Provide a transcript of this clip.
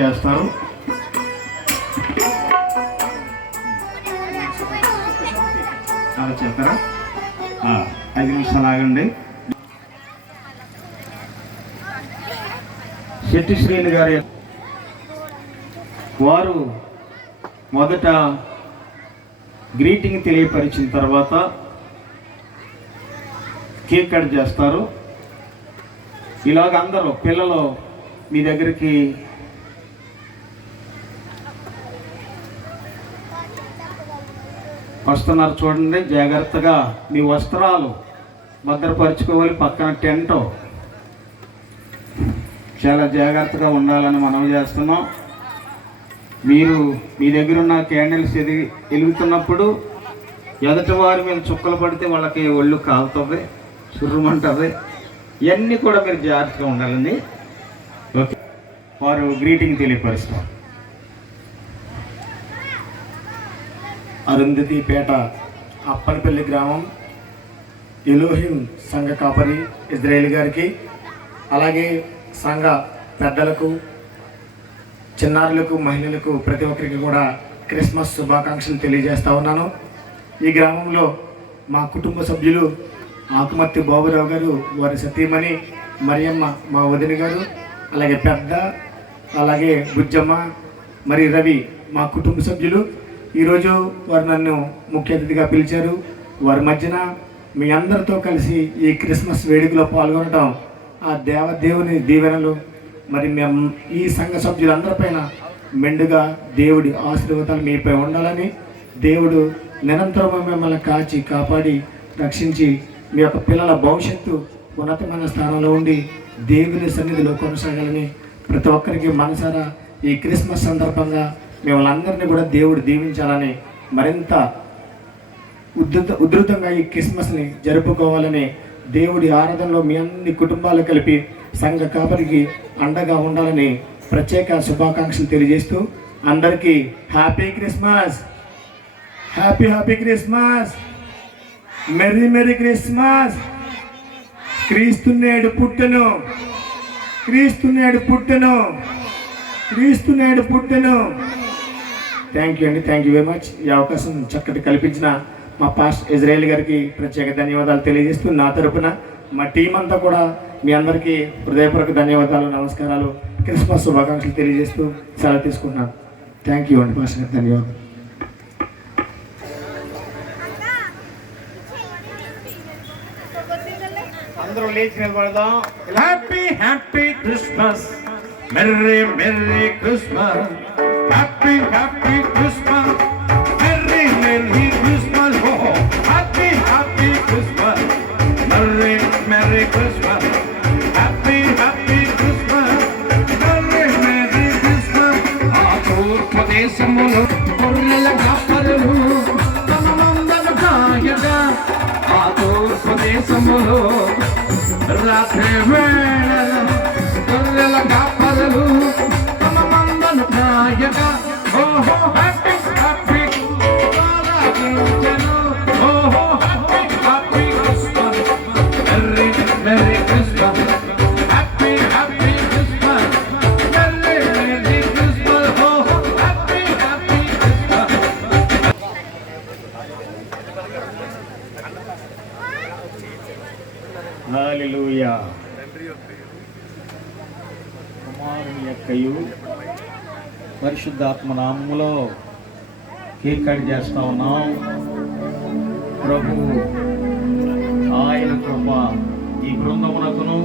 చేస్తారు. అలా చెప్తారా? 5 నిమిషాలు ఆగండి. శెట్టి శ్రీని గారి వారు మొదట గ్రీటింగ్ తెలియపరిచిన తర్వాత కేక్ కట్ చేస్తారు. ఇలాగ అందరూ పిల్లలు మీ దగ్గరికి వస్తున్నారు. చూడండి, జాగ్రత్తగా మీ వస్త్రాలు భద్రపరచుకోవాలి. పక్కన టెంట్ చాలా జాగ్రత్తగా ఉండాలని మనం చేస్తున్నాం. మీరు మీ దగ్గర ఉన్న క్యాండిల్స్ వెలుగుతున్నప్పుడు ఎదుటి వారి మీద చుక్కలు పడితే వాళ్ళకి ఒళ్ళు కాలుతుంది, సుర్రుమంటుంది. ఇవన్నీ కూడా మీరు జాగ్రత్తగా ఉండాలండి. ఓకే, వారు గ్రీటింగ్ తెలియపరుస్తారు. అరుంధతిపేట అప్పనపల్లి గ్రామం ఎలోహిం సంఘ కాపరి ఇజ్రాయేల్ గారికి, అలాగే సంఘ పెద్దలకు, చిన్నారులకు, మహిళలకు, ప్రతి ఒక్కరికి కూడా క్రిస్మస్ శుభాకాంక్షలు తెలియజేస్తా ఉన్నాను. ఈ గ్రామంలో మా కుటుంబ సభ్యులు ఆకుమర్తి బాబురావు గారు, వారి సతీమణి మరియమ్మ, మా వదిన గారు, అలాగే పెద్ద, అలాగే బుజ్జమ్మ, మరి రవి మా కుటుంబ సభ్యులు. ఈరోజు వారు నన్ను ముఖ్య అతిథిగా పిలిచారు. వారి మధ్యన మీ అందరితో కలిసి ఈ క్రిస్మస్ వేడుకలో పాల్గొనడం ఆ దేవుని దీవెనలు మరి మేము ఈ సంఘ సభ్యులందరిపైన మెండుగా దేవుడి ఆశీర్వాదాలు మీపై ఉండాలని, దేవుడు నిరంతరం మిమ్మల్ని కాచి కాపాడి రక్షించి మీ యొక్క పిల్లల భవిష్యత్తు ఉన్నతమైన స్థానంలో ఉండి దేవుని సన్నిధిలో కొనసాగాలని ప్రతి ఒక్కరికి మనసారా ఈ క్రిస్మస్ సందర్భంగా మిమ్మల్ని అందరినీ కూడా దేవుడు దీవించాలని, మరింత ఉధృతంగా ఈ క్రిస్మస్ని జరుపుకోవాలని, దేవుడి ఆరాధనలో మీ అన్ని కుటుంబాలు కలిపి సంఘ కాపరికి అండగా ఉండాలని ప్రత్యేక శుభాకాంక్షలు తెలియజేస్తూ అందరికీ happy Christmas, happy Christmas, merry Christmas. క్రీస్తు నేడు పుట్టెను, క్రీస్తు నేడు పుట్టెను, క్రీస్తు నేడు పుట్టెను. థ్యాంక్ యూ అండి, థ్యాంక్ యూ వెరీ మచ్. ఈ అవకాశం చక్కటి కల్పించిన మా పాస్టర్ ఇజ్రాయేల్ గారికి ప్రత్యేక ధన్యవాదాలు తెలియజేస్తూ, నా తరపున మా టీం అంతా కూడా మీ అందరికీ హృదయపూర్వక ధన్యవాదాలు, నమస్కారాలు, క్రిస్మస్ శుభాకాంక్షలు తెలియజేస్తూ సెలవు తీసుకుంటున్నాను. థ్యాంక్ యూ అండి పాస్టర్ గారు, ధన్యవాదాలు. అందరూ లేచి నిలబడదాం. Happy Christmas, merry Christmas, happy Christmas, merry Christmas, happy Christmas, merry Christmas, happy Christmas, merry Christmas. ఆ తూర్పు దేశములో గొర్రెల కాపరులు తమ మందను కాయగా, ఆ తూర్పు దేశములో రాత్రి వేళ గొర్రెల కాపరులు తమ మందను కాయగా, ఓహో హ్యాపీ ఓహో happy Christmas, merry Christmas, happy Christmas, merry Christmas, ఓహో హ్యాపీ క్రిస్మస్. హల్లెలూయా. కుమారుని యొక్కయు పరిశుద్ధాత్మ నామములో కేక్ కట్ చేస్తా ఉన్నాం. ప్రభు ఆయన కృప ఈ బృందమునకును